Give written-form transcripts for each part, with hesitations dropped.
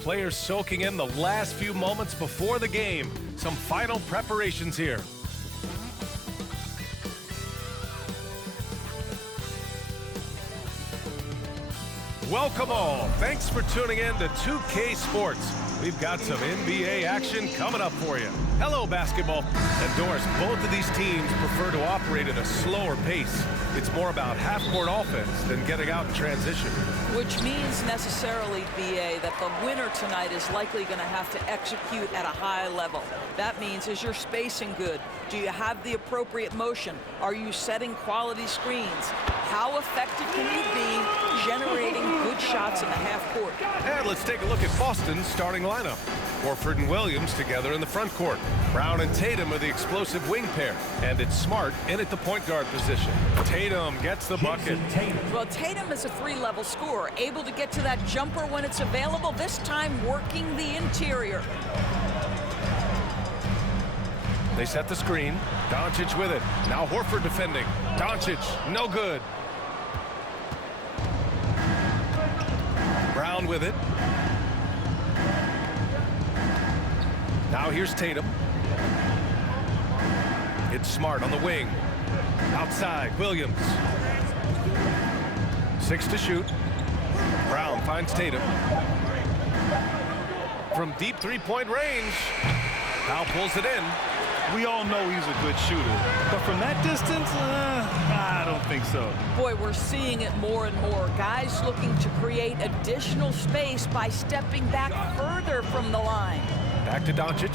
Players soaking in the last few moments before the game. Some final preparations here. Welcome all. Thanks for tuning in to 2K Sports. We've got some NBA action coming up for you. Hello, basketball. And Doris, both of these teams prefer to operate at a slower pace. It's more about half-court offense than getting out in transition. Which means necessarily, BA, that the winner tonight is likely going to have to execute at a high level. That means, is your spacing good? Do you have the appropriate motion? Are you setting quality screens? How effective can you be generating good shots in the half court? And let's take a look at Boston's starting lineup. Horford and Williams together in the front court. Brown and Tatum are the explosive wing pair. And it's Smart in at the point guard position. Tatum gets the bucket. Well, Tatum is a three-level scorer, able to get to that jumper when it's available, this time working the interior. They set the screen. Doncic with it. Now Horford defending. Doncic, no good. Brown with it. Now here's Tatum. It's Smart on the wing. Outside, Williams. 6 to shoot. Brown finds Tatum. From deep three-point range. Now pulls it in. We all know he's a good shooter, but from that distance, I don't think so. Boy, we're seeing it more and more. Guys looking to create additional space by stepping back further from the line. Back to Doncic.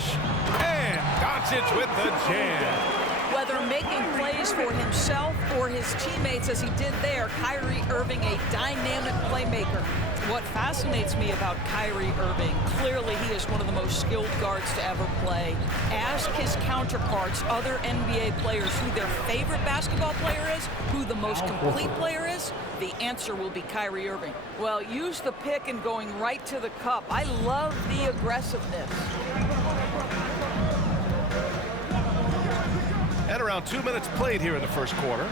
And Doncic with the jam. Whether making plays for himself or his teammates as he did there, Kyrie Irving, a dynamic playmaker. What fascinates me about Kyrie Irving, clearly he is one of the most skilled guards to ever play. Ask his counterparts, other NBA players, who their favorite basketball player is, who the most complete player is, the answer will be Kyrie Irving. Well, use the pick and going right to the cup. I love the aggressiveness. And around 2 minutes played here in the first quarter.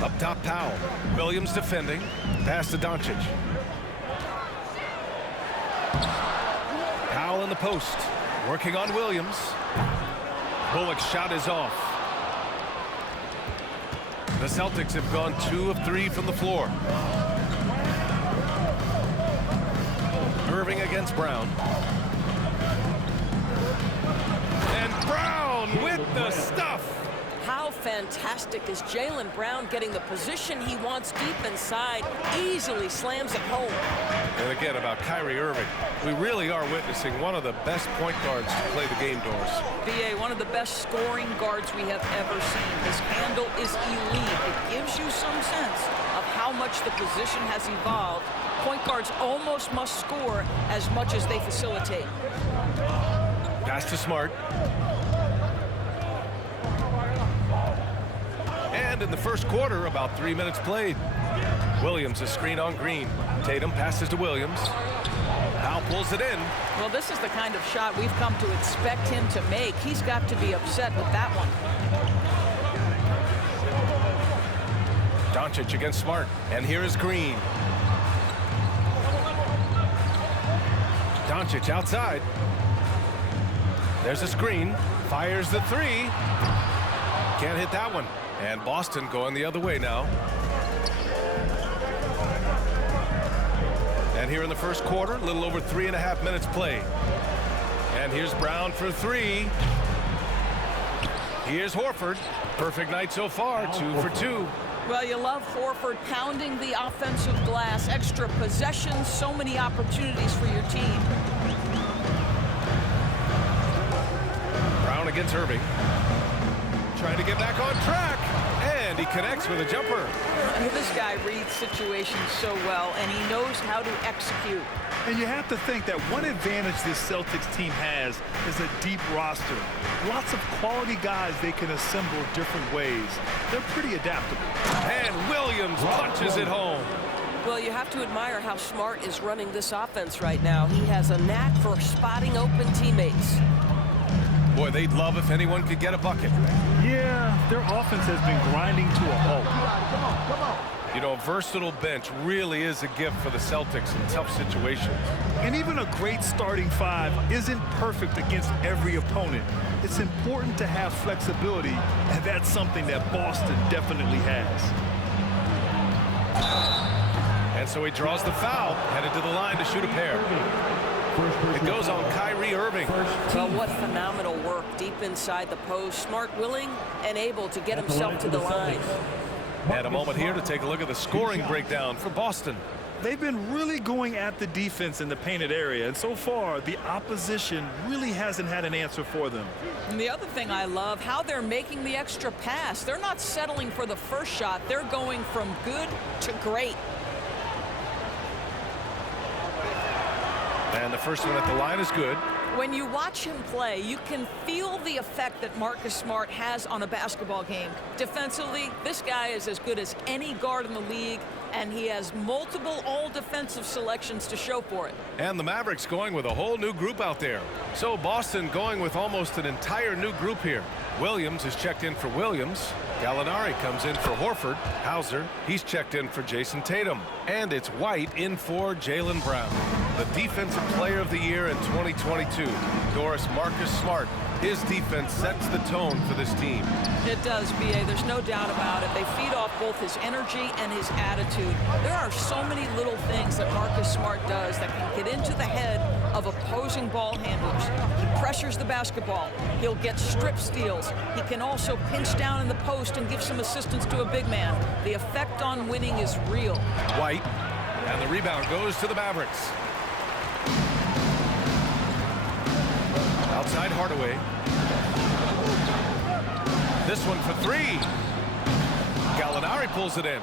Up top, Powell. Williams defending. Pass to Doncic. Powell in the post. Working on Williams. Bullock's shot is off. The Celtics have gone 2 of 3 from the floor. Irving against Brown. And Brown with the stuff. How fantastic is Jaylen Brown getting the position he wants deep inside, easily slams it home. And again, about Kyrie Irving, we really are witnessing one of the best point guards to play the game, Doris. BA, one of the best scoring guards we have ever seen. His handle is elite. It gives you some sense of how much the position has evolved. Point guards almost must score as much as they facilitate. Pass to Smart. And in the first quarter, about 3 minutes played. Williams a screen on Green. Tatum passes to Williams. Powell pulls it in. Well, this is the kind of shot we've come to expect him to make. He's got to be upset with that one. Doncic against Smart. And here is Green. Doncic outside. There's a screen. Fires the three. Can't hit that one. And Boston going the other way now. And here in the first quarter, a little over 3.5 minutes played. And here's Brown for 3. Here's Horford. Perfect night so far, 2 for 2. Well, you love Horford pounding the offensive glass. Extra possessions, so many opportunities for your team. Brown against Irving. Trying to get back on track. And he connects with a jumper. This guy reads situations so well, and he knows how to execute. And you have to think that one advantage this Celtics team has is a deep roster. Lots of quality guys they can assemble different ways. They're pretty adaptable. And Williams punches it home. Well, you have to admire how Smart is running this offense right now. He has a knack for spotting open teammates. Boy, they'd love if anyone could get a bucket. Yeah, their offense has been grinding to a halt. You know, a versatile bench really is a gift for the Celtics in tough situations. And even a great starting five isn't perfect against every opponent. It's important to have flexibility, and that's something that Boston definitely has. And so he draws the foul, headed to the line to shoot a pair. It goes on Kyrie Irving. Well, what phenomenal work deep inside the post. Smart, willing, and able to get himself to the line. And a moment here to take a look at the scoring breakdown for Boston. They've been really going at the defense in the painted area, and so far the opposition really hasn't had an answer for them. And the other thing I love, how they're making the extra pass. They're not settling for the first shot. They're going from good to great. And the first one at the line is good. When you watch him play, you can feel the effect that Marcus Smart has on a basketball game. Defensively, this guy is as good as any guard in the league, and he has multiple all-defensive selections to show for it. And the Mavericks going with a whole new group out there. So Boston going with almost an entire new group here. Williams is checked in for Williams. Gallinari comes in for Horford. Hauser, he's checked in for Jason Tatum. And it's White in for Jaylen Brown. The Defensive Player of the Year in 2022, Doris Marcus Smart. His defense sets the tone for this team. It does, B.A. There's no doubt about it. They feed off both his energy and his attitude. There are so many little things that Marcus Smart does that can get into the head of opposing ball handlers. He pressures the basketball. He'll get strip steals. He can also pinch down in the post and give some assistance to a big man. The effect on winning is real. White, and the rebound goes to the Mavericks. Outside Hardaway. This one for three. Gallinari pulls it in.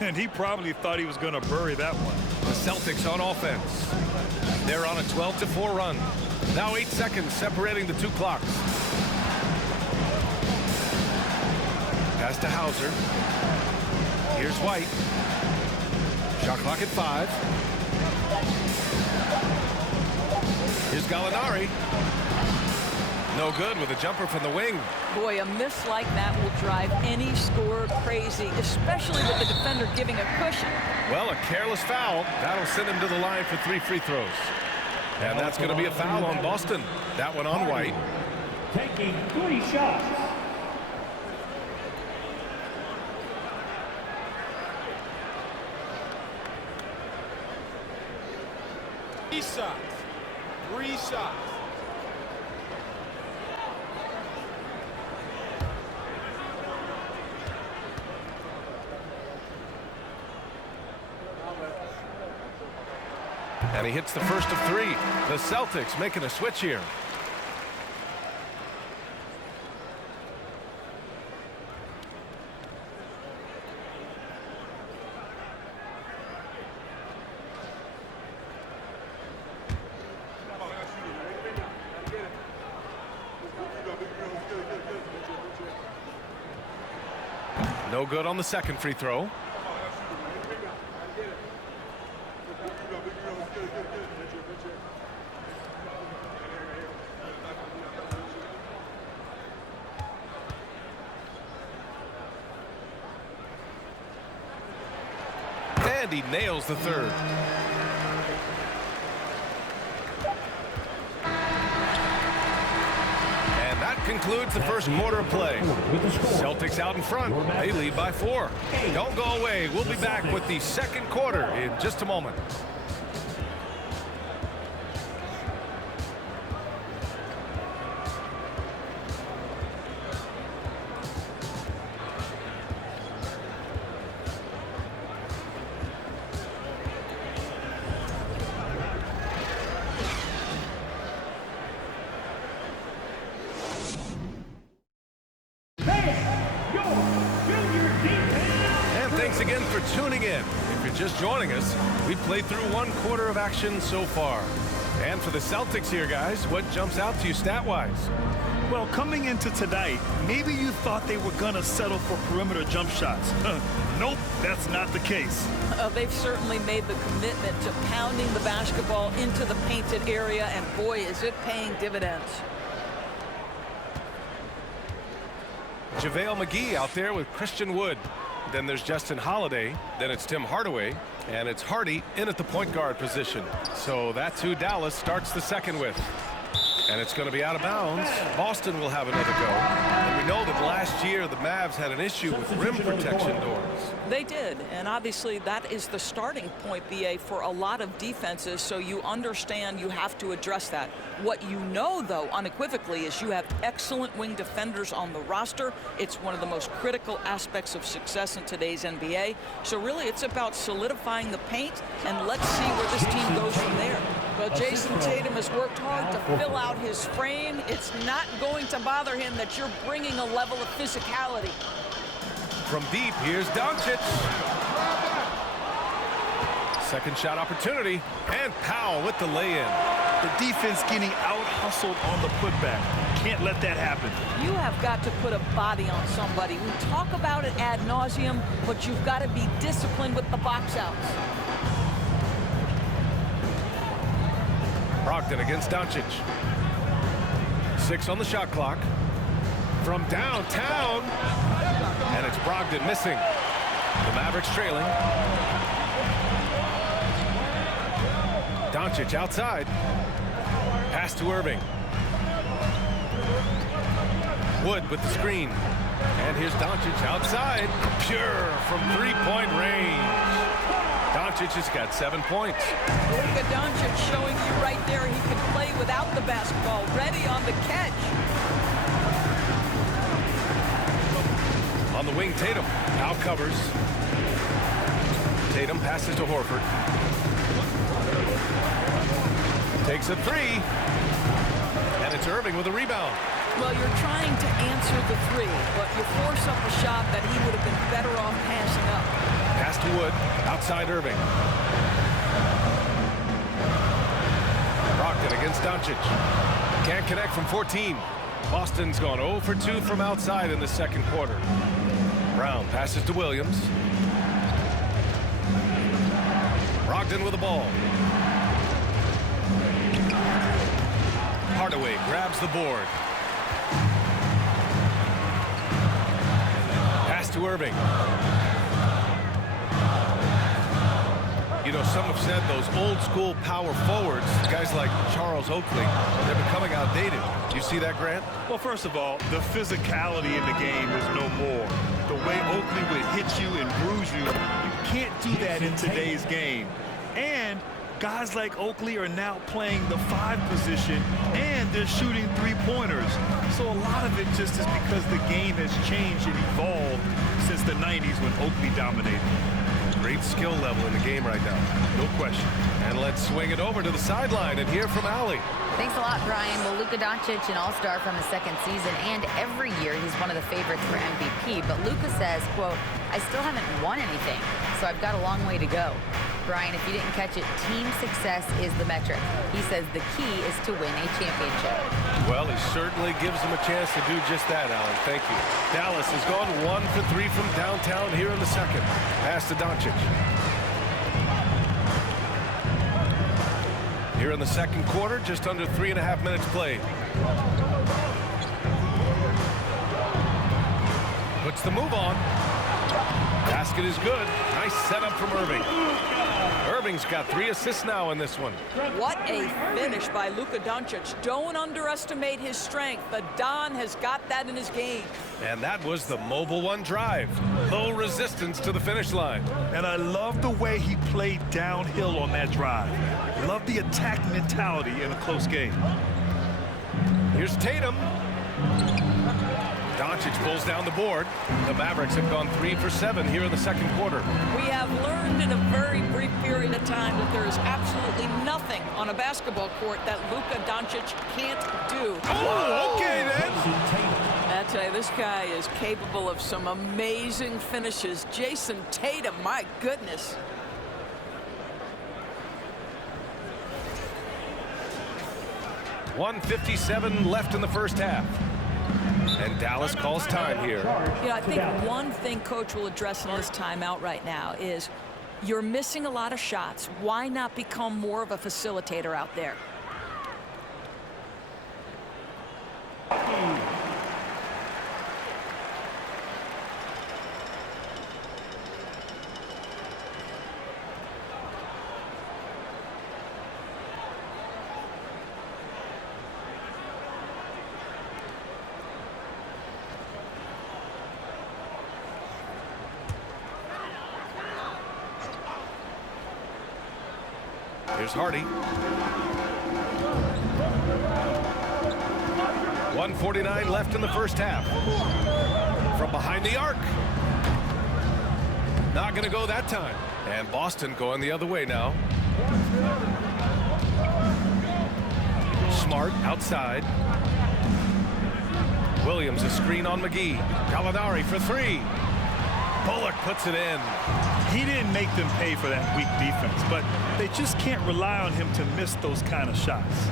And he probably thought he was going to bury that one. The Celtics on offense. They're on a 12-4 run. Now 8 seconds separating the two clocks. Pass to Hauser. Here's White. Shot clock at 5. Here's Gallinari. No good with a jumper from the wing. Boy, a miss like that will drive any scorer crazy, especially with the defender giving a cushion. Well, a careless foul. That'll send him to the line for 3 free throws. And that's going to be a foul on Boston. That one on White. Taking 3 shots. Three shots. And he hits the first of 3. The Celtics making a switch here. No good on the second free throw. And he nails the third. And that concludes the first quarter of play. Celtics out in front. They lead by 4. Don't go away. We'll be back with the second quarter in just a moment. Thanks again for tuning in. If you're just joining us, we've played through 1 quarter of action so far. And for the Celtics here, guys, what jumps out to you stat-wise? Well, coming into tonight, maybe you thought they were going to settle for perimeter jump shots. Nope, that's not the case. They've certainly made the commitment to pounding the basketball into the painted area, and boy, is it paying dividends. JaVale McGee out there with Christian Wood. then there's Justin Holiday, then it's Tim Hardaway, and it's Hardy in at the point guard position. So that's who Dallas starts the second with. And it's going to be out of bounds. Boston will have another go. And we know that last year the Mavs had an issue with rim protection doors. They did, and obviously that is the starting point, BA, for a lot of defenses, so you understand you have to address that. What you know, though, unequivocally, is you have excellent wing defenders on the roster. It's one of the most critical aspects of success in today's NBA. So really, it's about solidifying the paint, and let's see where this team goes from there. Well, Jason Tatum has worked hard to fill out his frame. It's not going to bother him that you're bringing a level of physicality. From deep, here's Doncic. Second shot opportunity, and Powell with the lay-in. The defense getting out-hustled on the putback. Can't let that happen. You have got to put a body on somebody. We talk about it ad nauseum, but you've got to be disciplined with the box outs. Brogdon against Doncic. 6 on the shot clock. From downtown. And it's Brogdon missing. The Mavericks trailing. Doncic outside. Pass to Irving. Wood with the screen. And here's Doncic outside. Pure from three-point range. Doncic has got 7 points. Luka Doncic showing you right there he can play without the basketball. Ready on the catch. On the wing, Tatum. Now covers. Tatum passes to Horford. Takes a three. And it's Irving with a rebound. Well, you're trying to answer the three, but you force up a shot that he would have been better off passing up. Pass to Wood. Outside Irving. Brogdon against Doncic. Can't connect from 14. Boston's gone 0 for 2 from outside in the second quarter. Brown passes to Williams. Brogdon with the ball. Hardaway grabs the board. Pass to Irving. You know, some have said those old school power forwards, guys like Charles Oakley, they're becoming outdated. You see that, Grant? Well, first of all, the physicality in the game is no more. The way Oakley would hit you and bruise you, you can't do that in today's game. And guys like Oakley are now playing the 5 position, and they're shooting three-pointers. So a lot of it just is because the game has changed and evolved since the 90s when Oakley dominated. Great skill level in the game right now. No question. And let's swing it over to the sideline and hear from Allie. Thanks a lot, Brian. Well, Luka Doncic, an all-star from his second season, and every year he's one of the favorites for MVP. But Luka says, quote, I still haven't won anything, so I've got a long way to go. Brian, if you didn't catch it, team success is the metric. He says the key is to win a championship. Well, he certainly gives them a chance to do just that, Alan. Thank you. Dallas has gone 1 for 3 from downtown here in the second. Pass to Doncic. Here in the second quarter, just under 3.5 minutes played. Puts the move on. Basket is good. Nice setup from Irving. Irving's got 3 assists now in this one. What a finish by Luka Doncic. Don't underestimate his strength. The Don has got that in his game. And that was the mobile one drive. Low resistance to the finish line. And I love the way he played downhill on that drive. Love the attack mentality in a close game. Here's Tatum. Doncic pulls down the board. The Mavericks have gone 3 for 7 here in the second quarter. We have learned in a very brief period of time that there is absolutely nothing on a basketball court that Luka Doncic can't do. Oh, okay then. I tell you, this guy is capable of some amazing finishes. Jason Tatum, my goodness. .157 left in the first half. And Dallas calls time here. You know, I think one thing Coach will address in this timeout right now is you're missing a lot of shots. Why not become more of a facilitator out there? Here's Hardy. 1:49 left in the first half. From behind the arc. Not going to go that time. And Boston going the other way now. Smart outside. Williams a screen on McGee. Gallinari for three. Bullock puts it in. He didn't make them pay for that weak defense, but they just can't rely on him to miss those kind of shots.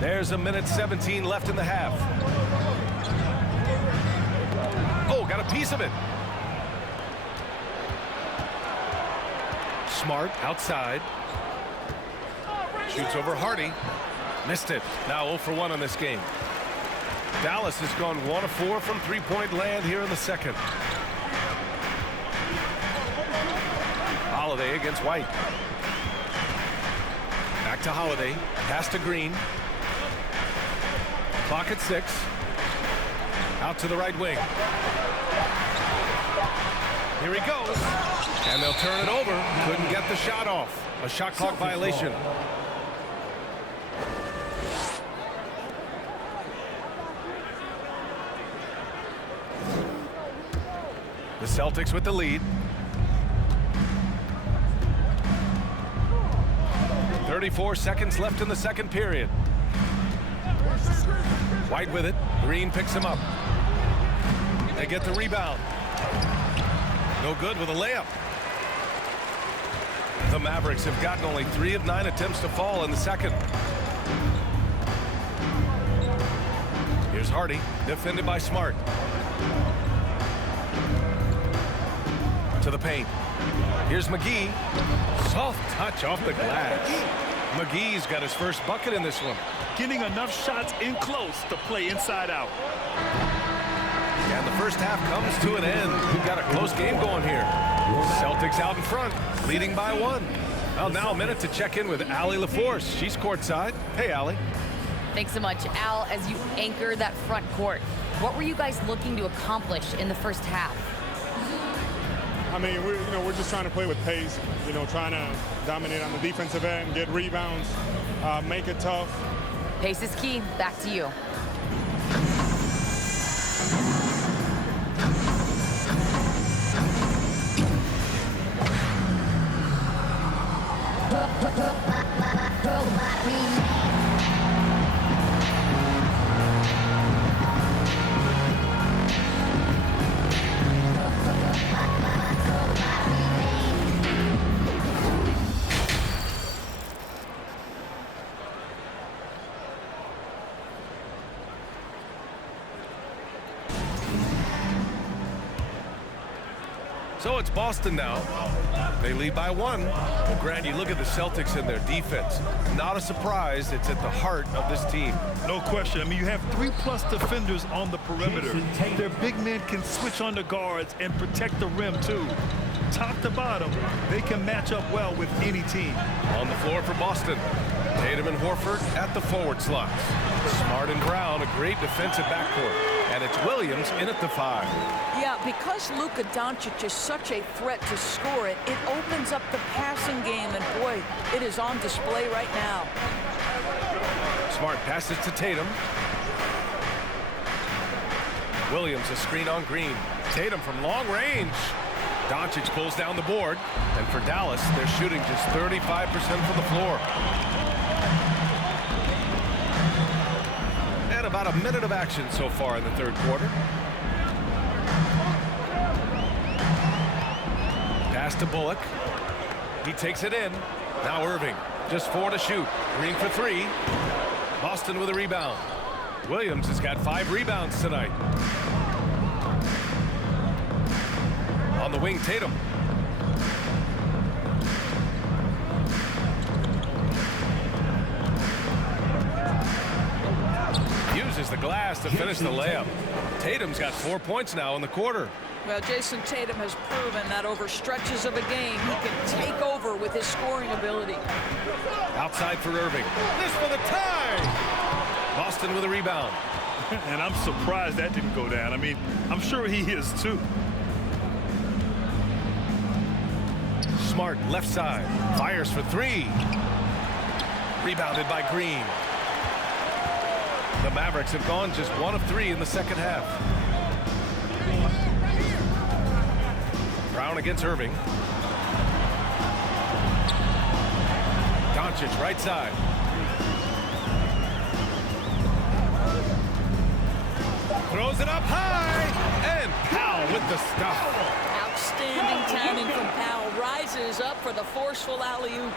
There's a minute 17 left in the half. Oh, got a piece of it. Smart outside. Shoots over Hardy. Missed it. Now 0 for 1 on this game. Dallas has gone 1 of 4 from three-point land here in the second. Holiday against White. Back to Holiday. Pass to Green. Clock at 6. Out to the right wing. Here he goes. And they'll turn it over. Couldn't get the shot off. A shot clock violation. The Celtics with the lead. 34 seconds left in the second period. White with it. Green picks him up. They get the rebound. No good with a layup. The Mavericks have gotten only 3 of 9 attempts to fall in the second. Here's Hardy, defended by Smart. To the paint. Here's McGee. Soft touch off the glass. McGee's got his first bucket in this one. Getting enough shots in close to play inside out. And the first half comes to an end. We've got a close game going here. Celtics out in front, leading by 1. Well, now a minute to check in with Allie LaForce. She's courtside. Hey, Allie. Thanks so much, Al. As you anchor that front court, what were you guys looking to accomplish in the first half? I mean, we're just trying to play with pace. Trying to dominate on the defensive end, get rebounds, make it tough. Pace is key. Back to you. So it's Boston now. They lead by 1. Well, Grant, you look at the Celtics and their defense. Not a surprise. It's at the heart of this team. No question. I mean, you have 3+ defenders on the perimeter. Their big men can switch on the guards and protect the rim, too. Top to bottom, they can match up well with any team. On the floor for Boston. Tatum and Horford at the forward slots. Smart and Brown, a great defensive backcourt. And it's Williams in at the 5. Yeah, because Luka Doncic is such a threat to score it, it opens up the passing game, and boy, it is on display right now. Smart passes to Tatum. Williams a screen on Green. Tatum from long range. Doncic pulls down the board. And for Dallas, they're shooting just 35% from the floor. And about a minute of action so far in the third quarter. Pass to Bullock. He takes it in. Now Irving. Just 4 to shoot. Green for 3. Boston with a rebound. Williams has got 5 rebounds tonight. On the wing, Tatum. Uses the glass to finish the layup. Tatum's got 4 points now in the quarter. Well, Jason Tatum has proven that over stretches of a game, he can take over with his scoring ability. Outside for Irving. This for the tie! Boston with a rebound. And I'm surprised that didn't go down. I mean, I'm sure he is too. Smart left side. Fires for three. Rebounded by Green. The Mavericks have gone just 1 of 3 in the second half. Brown against Irving. Doncic right side. Throws it up high. And Powell with the stuff. Outstanding timing from Powell. Rises up for the forceful alley-oop.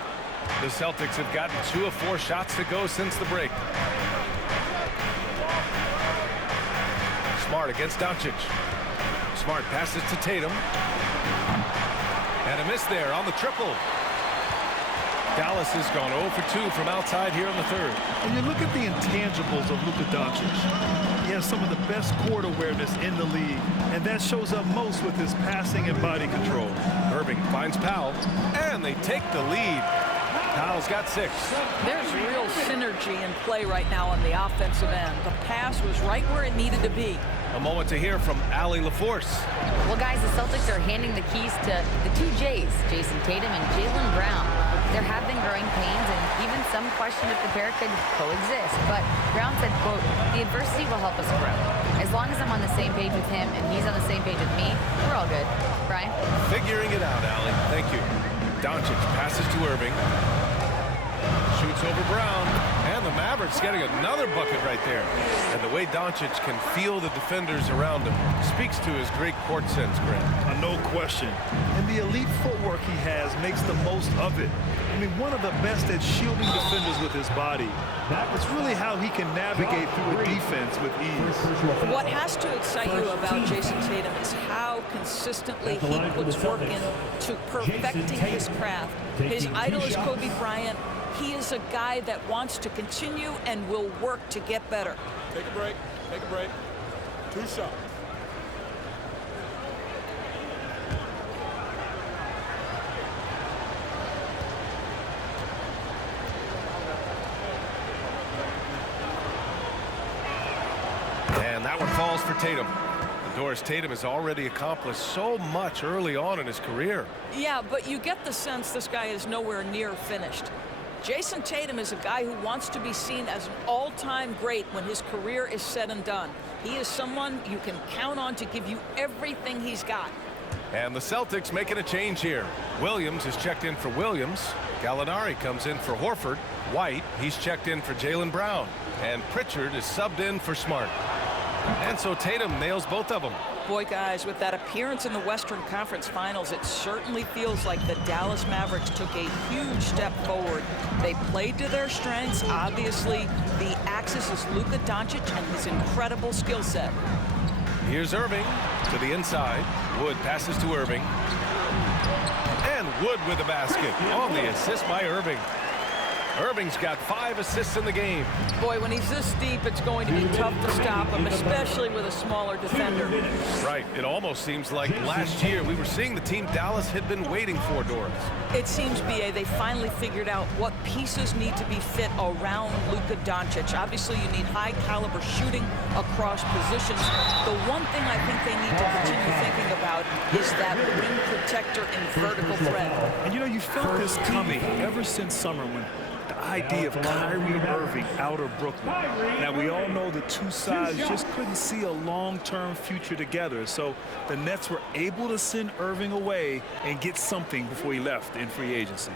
The Celtics have gotten 2 of 4 shots to go since the break. Smart against Doncic. Smart passes to Tatum. And a miss there on the triple. Dallas has gone 0 for 2 from outside here in the third. And you look at the intangibles of Luka Doncic. He has some of the best court awareness in the league, and that shows up most with his passing and body control. Irving finds Powell, and they take the lead. Powell's got 6. There's real synergy in play right now on the offensive end. The pass was right where it needed to be. A moment to hear from Allie LaForce. Well, guys, the Celtics are handing the keys to the 2 J's, Jason Tatum and Jaylen Brown. There have been growing pains, and even some question if the pair could coexist. But Brown said, quote, "The adversity will help us grow. As long as I'm on the same page with him and he's on the same page with me, we're all good." Brian? Figuring it out, Allie. Thank you. Doncic passes to Irving. Shoots over Brown. And the Mavericks getting another bucket right there. And the way Doncic can feel the defenders around him speaks to his great court sense, Grant. No question. And the elite footwork he has makes the most of it. I mean, one of the best at shielding defenders with his body. It's really how he can navigate through a defense with ease. What has to excite you about Jason Tatum is how consistently he puts work into perfecting his craft. His idol is Kobe Bryant. He is a guy that wants to continue and will work to get better. Take a break. Take a break. 2 shots. And that one falls for Tatum. Doris, Tatum has already accomplished so much early on in his career. Yeah, but you get the sense this guy is nowhere near finished. Jason Tatum is a guy who wants to be seen as an all-time great when his career is said and done. He is someone you can count on to give you everything he's got. And the Celtics making a change here. Williams is checked in for Williams. Gallinari comes in for Horford. White, he's checked in for Jaylen Brown. And Pritchard is subbed in for Smart. And so Tatum nails both of them. Boy, guys, with that appearance in the Western Conference Finals, it certainly feels like the Dallas Mavericks took a huge step forward. They played to their strengths. Obviously, the axis is Luka Doncic and his incredible skill set. Here's Irving to the inside. Wood passes to Irving. And Wood with the basket on the assist by Irving. Irving's got 5 assists in the game. Boy, when he's this deep, it's going to be tough to stop him, especially with a smaller defender. Right. It almost seems like last year we were seeing the team Dallas had been waiting for, Doris. It seems, B.A., they finally figured out what pieces need to be fit around Luka Doncic. Obviously, you need high-caliber shooting across positions. The one thing I think they need to continue thinking about is that rim protector in vertical threat. And you know, you felt this coming ever since summer when the idea of Kyrie Irving out of Brooklyn. Now, we all know the two sides just couldn't see a long-term future together. So the Nets were able to send Irving away and get something before he left in free agency.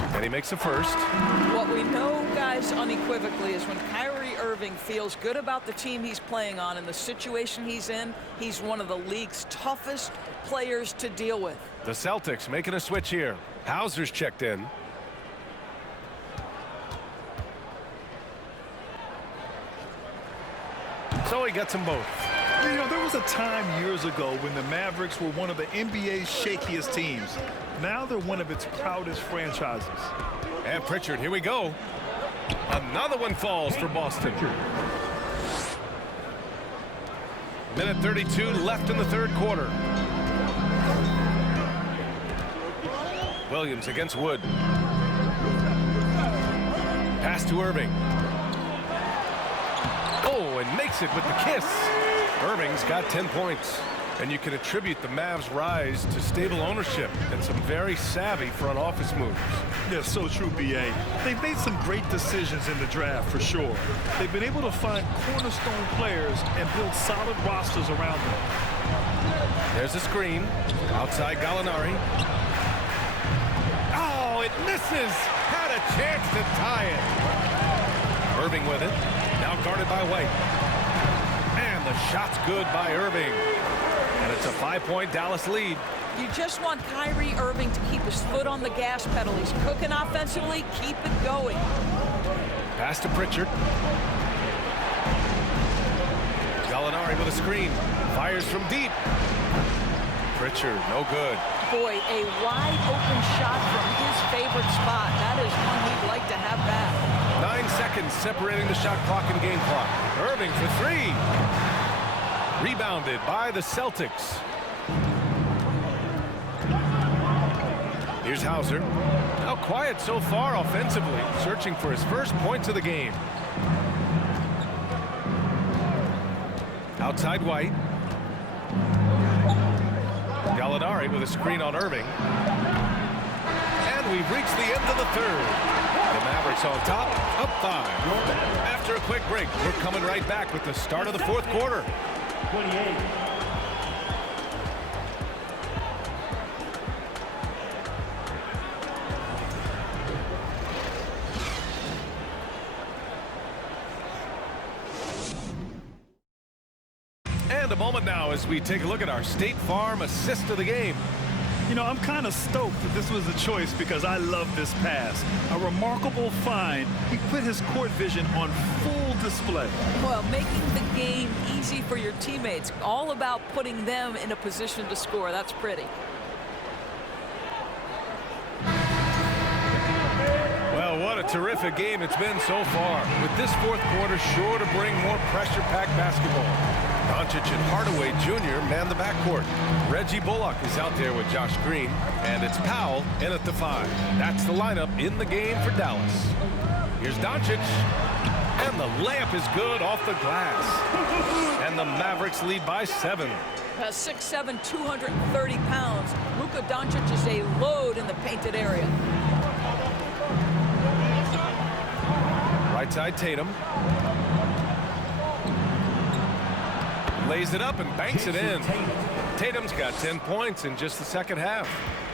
And he makes a first. What we know, guys, unequivocally is when Kyrie Irving feels good about the team he's playing on and the situation he's in, he's one of the league's toughest players to deal with. The Celtics making a switch here. Hauser's checked in. So he gets them both. You know, there was a time years ago when the Mavericks were one of the NBA's shakiest teams. Now they're one of its proudest franchises. And Pritchard, here we go. Another one falls for Boston. Minute 32 left in the third quarter. Williams against Wood. Pass to Irving. and makes it with the kiss. Irving's got 10 points. And you can attribute the Mavs' rise to stable ownership and some very savvy front office moves. Yeah, so true, B.A. They've made some great decisions in the draft, for sure. They've been able to find cornerstone players and build solid rosters around them. There's a screen. Outside Gallinari. Oh, it misses. Had a chance to tie it. Irving with it. Now guarded by White. And the shot's good by Irving. And it's a 5-point Dallas lead. You just want Kyrie Irving to keep his foot on the gas pedal. He's cooking offensively. Keep it going. Pass to Pritchard. Gallinari with a screen. Fires from deep. Pritchard, no good. Boy, a wide open shot from his favorite spot. That is one we'd like to have back. 9 seconds separating the shot clock and game clock. Irving for three. Rebounded by the Celtics. Here's Hauser. Now quiet so far offensively, searching for his first points of the game. Outside White. Gallinari with a screen on Irving. And we've reached the end of the third. The Mavericks on top, up 5. After a quick break, we're coming right back with the start of the fourth quarter. 28. And a moment now as we take a look at our State Farm assist of the game. You know, I'm kind of stoked that this was a choice because I love this pass. A remarkable find. He put his court vision on full display. Well, making the game easy for your teammates. All about putting them in a position to score. That's pretty. Well, what a terrific game it's been so far. With this fourth quarter sure to bring more pressure-packed basketball. Doncic and Hardaway Jr. man the backcourt. Reggie Bullock is out there with Josh Green. And it's Powell in at the 5. That's the lineup in the game for Dallas. Here's Doncic. And the layup is good off the glass. And the Mavericks lead by 7. 6'7", 230 pounds. Luka Doncic is a load in the painted area. Right side Tatum. Lays it up and banks it in. Tatum's got 10 points in just the second half.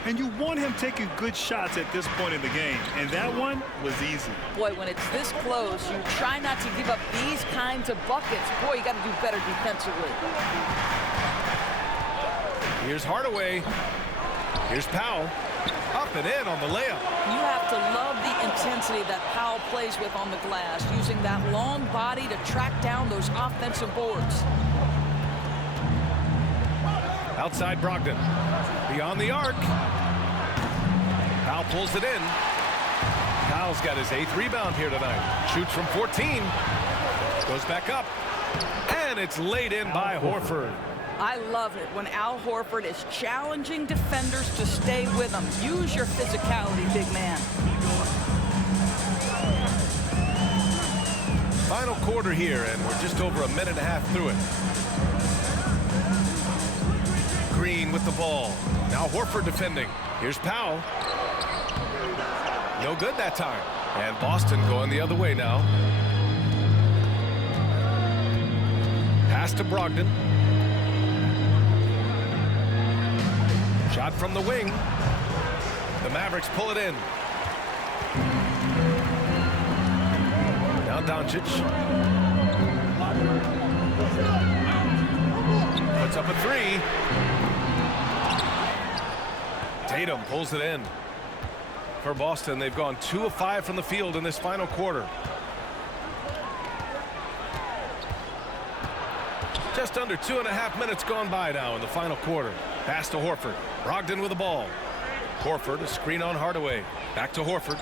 And you want him taking good shots at this point in the game. And that one was easy. Boy, when it's this close, you try not to give up these kinds of buckets. Boy, you got to do better defensively. Here's Hardaway. Here's Powell. Up and in on the layup. You have to love the intensity that Powell plays with on the glass, using that long body to track down those offensive boards. Outside Brogdon. Beyond the arc. Powell pulls it in. Powell's got his 8th rebound here tonight. Shoots from 14. Goes back up. And it's laid in by Horford. I love it when Al Horford is challenging defenders to stay with him. Use your physicality, big man. Final quarter here, and we're just over a minute and a half through it. Green with the ball. Now Horford defending. Here's Powell. No good that time. And Boston going the other way now. Pass to Brogdon. Shot from the wing. The Mavericks pull it in. Now Doncic. Puts up a 3. Tatum pulls it in. For Boston, they've gone 2 of 5 from the field in this final quarter. Just under 2.5 minutes gone by now in the final quarter. Pass to Horford. Brogdon with the ball. Horford, a screen on Hardaway. Back to Horford.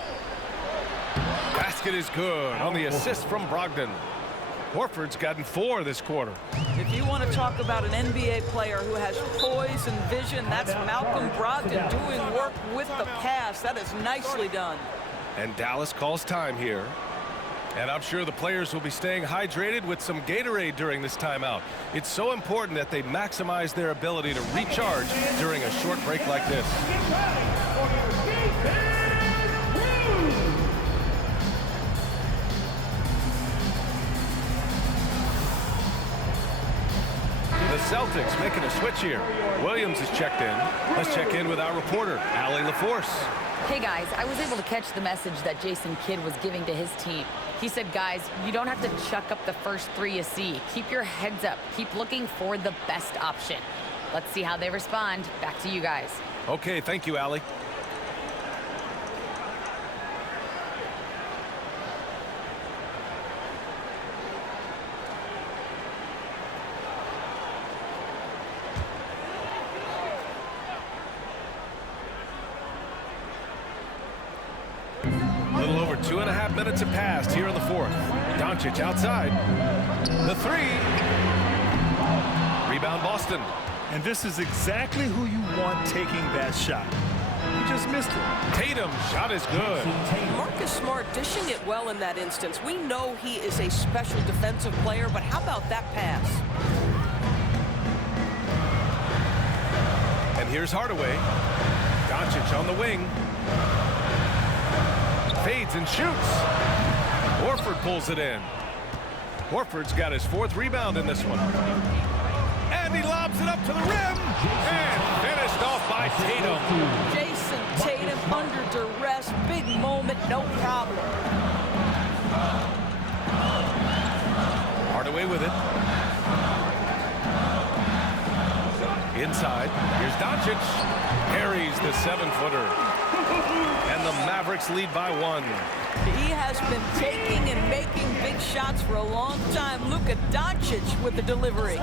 Basket is good on the assist from Brogdon. Horford's gotten 4 this quarter. If you want to talk about an NBA player who has poise and vision, that's Malcolm Brogdon doing work with the pass. That is nicely done. And Dallas calls time here. And I'm sure the players will be staying hydrated with some Gatorade during this timeout. It's so important that they maximize their ability to recharge during a short break like this. The Celtics making a switch here. Williams is checked in. Let's check in with our reporter, Allie LaForce. Hey guys, I was able to catch the message that Jason Kidd was giving to his team. He said, guys, you don't have to chuck up the first three you see. Keep your heads up. Keep looking for the best option. Let's see how they respond. Back to you guys. Okay, thank you, Allie. A little over 2.5 minutes have passed here in the fourth. Doncic outside. The three. Rebound Boston. And this is exactly who you want taking that shot. He just missed it. Tatum shot is good. Marcus Smart dishing it well in that instance. We know he is a special defensive player, but how about that pass? And here's Hardaway. Doncic on the wing. Fades and shoots. Horford pulls it in. Horford's got his fourth rebound in this one. And he lobs it up to the rim. And finished off by Tatum. Jason Tatum under duress. Big moment, no problem. Hardaway with it. Inside. Here's Doncic. Carries the 7-footer. And the Mavericks lead by 1. He has been taking and making big shots for a long time. Luka Doncic with the delivery.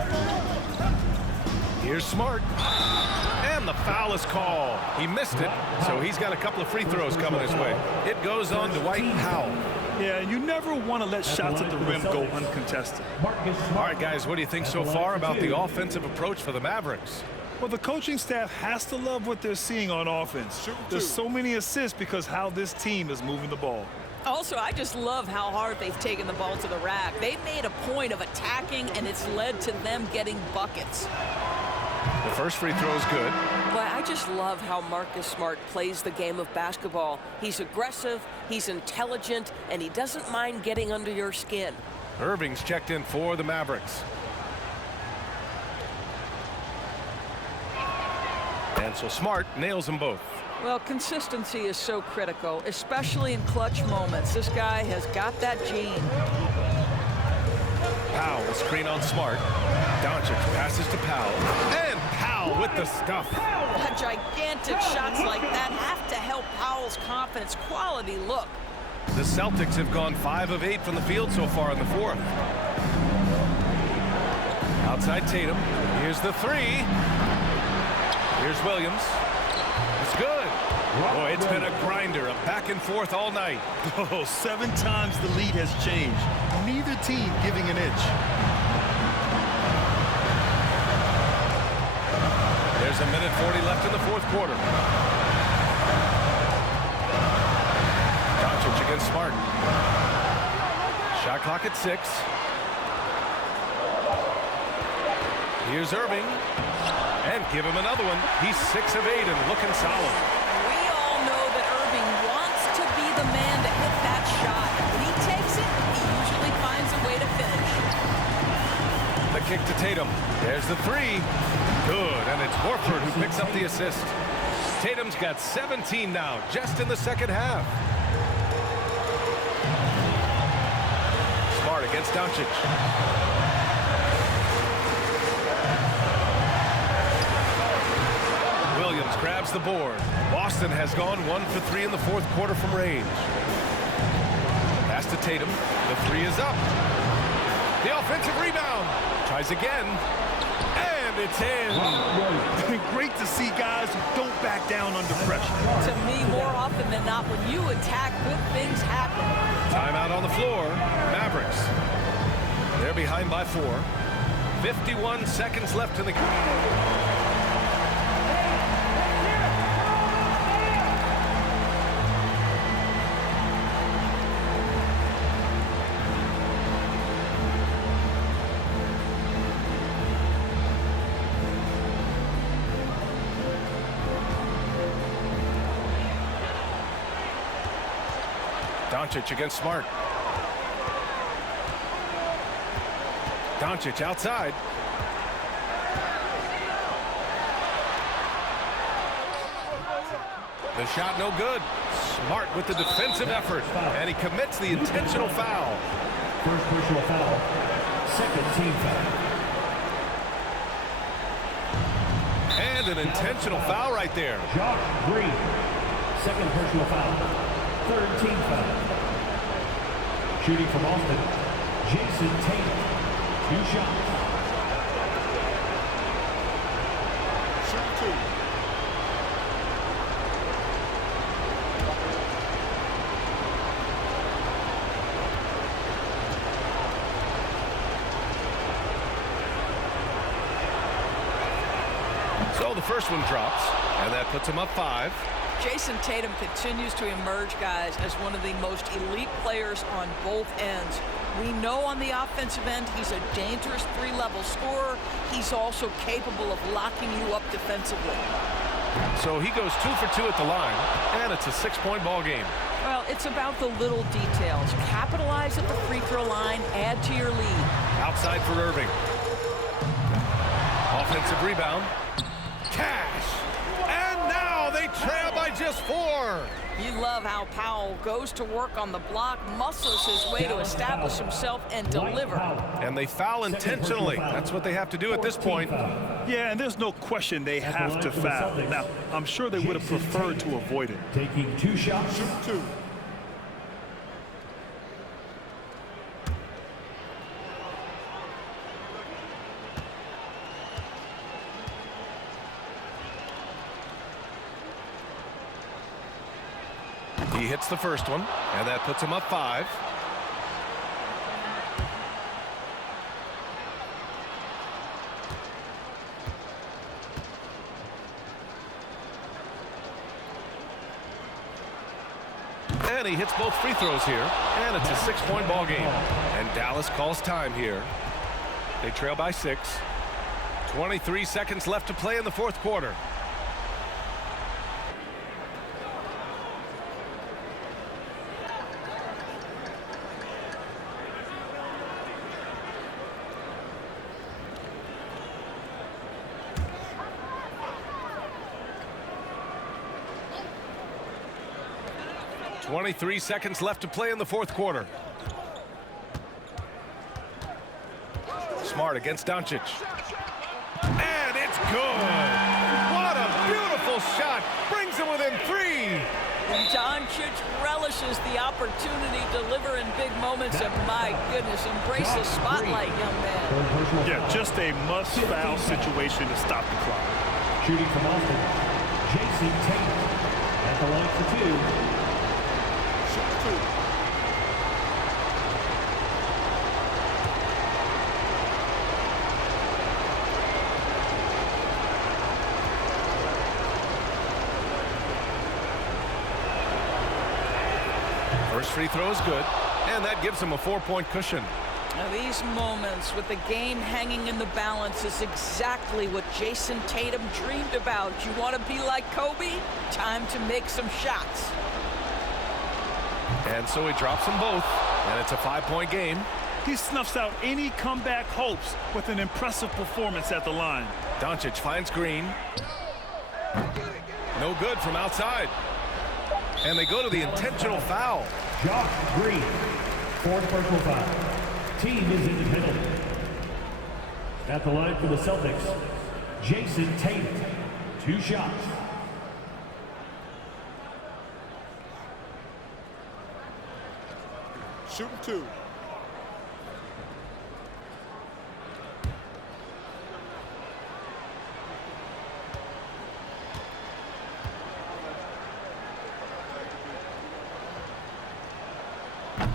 Here's Smart. And the foul is called. He missed it, so he's got a couple of free throws coming his way. It goes on Dwight Powell. Yeah, you never want to let shots at the rim go uncontested. All right, guys, what do you think so far about the offensive approach for the Mavericks? Well, the coaching staff has to love what they're seeing on offense. There's so many assists because how this team is moving the ball. Also, I just love how hard they've taken the ball to the rack. They've made a point of attacking, and it's led to them getting buckets. The first free throw is good. But I just love how Marcus Smart plays the game of basketball. He's aggressive, he's intelligent, and he doesn't mind getting under your skin. Irving's checked in for the Mavericks. And so Smart nails them both. Well, consistency is so critical, especially in clutch moments. This guy has got that gene. Powell screen on Smart. Doncic passes to Powell. And Powell with the stuff. Gigantic shots like that have to help Powell's confidence. Quality look. The Celtics have gone 5 of 8 from the field so far in the fourth. Outside Tatum. Here's the three. Here's Williams. It's good. Boy, it's been a grinder, a back and forth all night. Oh, 7 times the lead has changed. Neither team giving an inch. There's a minute 40 left in the fourth quarter. Doncic against Smart. Shot clock at 6. Here's Irving. And give him another one. He's 6 of 8 and looking solid. We all know that Irving wants to be the man to hit that shot. When he takes it, he usually finds a way to finish. The kick to Tatum. There's the three. Good, and it's Horford who picks up the assist. Tatum's got 17 now, just in the second half. Smart against Doncic. Williams grabs the board. Boston has gone 1 for 3 in the fourth quarter from range. Pass to Tatum. The three is up. The offensive rebound. Tries again. And it's in. Great to see guys who don't back down under pressure. To me, more often than not, when you attack, good things happen. Timeout on the floor. Mavericks. They're behind by 4. 51 seconds left in the game. Doncic against Smart. Doncic outside. The shot no good. Smart with the defensive effort. And he commits the intentional foul. First personal foul. Second team foul. And an intentional foul right there. Josh Green. Second personal foul. Third team foul. Shooting from Austin, Jason Tatum. 2 shots. Shoot 2. So the first one drops, and that puts him up 5. Jason Tatum continues to emerge, guys, as one of the most elite players on both ends. We know on the offensive end he's a dangerous 3-level scorer. He's also capable of locking you up defensively. So he goes 2 for 2 at the line, and it's a 6-point ball game. Well, it's about the little details. Capitalize at the free throw line, add to your lead. Outside for Irving. Offensive rebound. Cash. And now they trail by just 4. You love how Powell goes to work on the block, muscles his way to establish himself and deliver. And they foul intentionally. That's what they have to do at this point. Yeah, and there's no question they have to foul. Now, I'm sure they would have preferred to avoid it. Taking 2 shots. Shoot 2. He hits the first one, and that puts him up 5. And he hits both free throws here, and it's a 6-point ball game. And Dallas calls time here. They trail by 6. 23 seconds left to play in the fourth quarter. .23 seconds left to play in the fourth quarter. Smart against Doncic. And it's good. What a beautiful shot. Brings him within 3. And Doncic relishes the opportunity to deliver in big moments. And my goodness, embrace the spotlight, young man. Yeah, just a must-foul situation to stop the clock. Shooting from Austin, Jason Tatum. At the line for 2. First free throw is good, and that gives him a 4-point cushion. Now these moments with the game hanging in the balance is exactly what Jason Tatum dreamed about. You want to be like Kobe? Time to make some shots. And so he drops them both, and it's a 5-point game. He snuffs out any comeback hopes with an impressive performance at the line. Doncic finds Green. No good from outside. And they go to the intentional foul. Josh Green, 4th personal foul. Team is in the penalty. At the line for the Celtics, Jason Tatum. 2 shots. Shooting 2.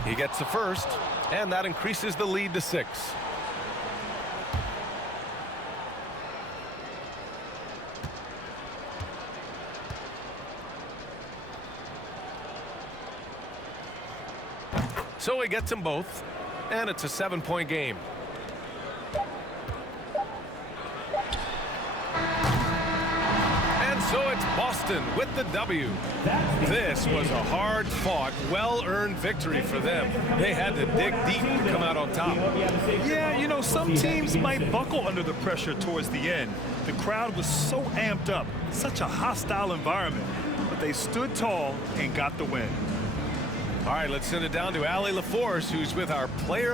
He gets the first, and that increases the lead to 6. So he gets them both, and it's a 7-point game. And so it's Boston with the W. This was a hard-fought, well-earned victory for them. They had to dig deep to come out on top. Yeah, you know, some teams might buckle under the pressure towards the end. The crowd was so amped up, such a hostile environment, but they stood tall and got the win. All right, let's send it down to Allie LaForce, who's with our player